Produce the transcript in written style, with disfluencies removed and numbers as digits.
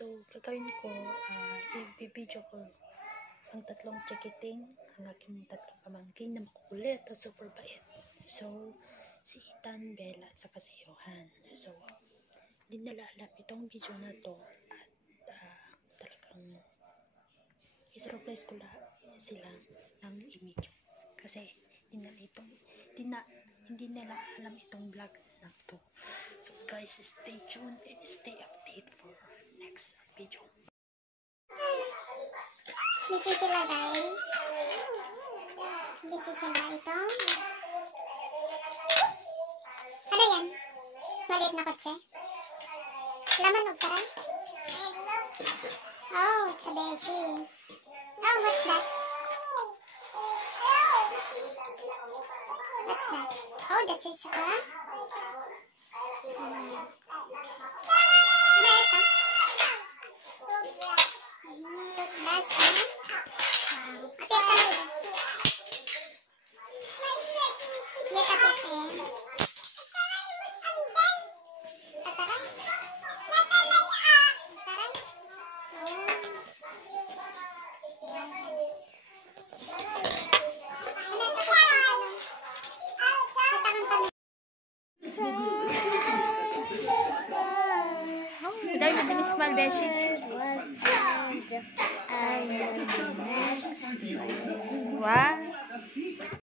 So, gagawin ko, i-video ko ang tatlong chikiting, ang aking tatlong pamangkin na makukulit at super bait. So, si Ethan, Bella, at saka si Johan. So, hindi nila alam itong video na to at talagang isurprise ko sila ng image. Kasi, hindi nila alam itong vlog na to. So, guys, stay tuned and stay updated for next video. Busy sila, guys. Busy sila ito. Ano yan? Maliit na kotse? Laman o taray? Oh, it's a beshi. Oh, what's that? What's that? Oh, that's his car? Ano ito? Toothbrush, ano? Apit ka mo dito. Hindi ka apit eh. Tataray? Tataray? Dahil madamis small beshi. Wow.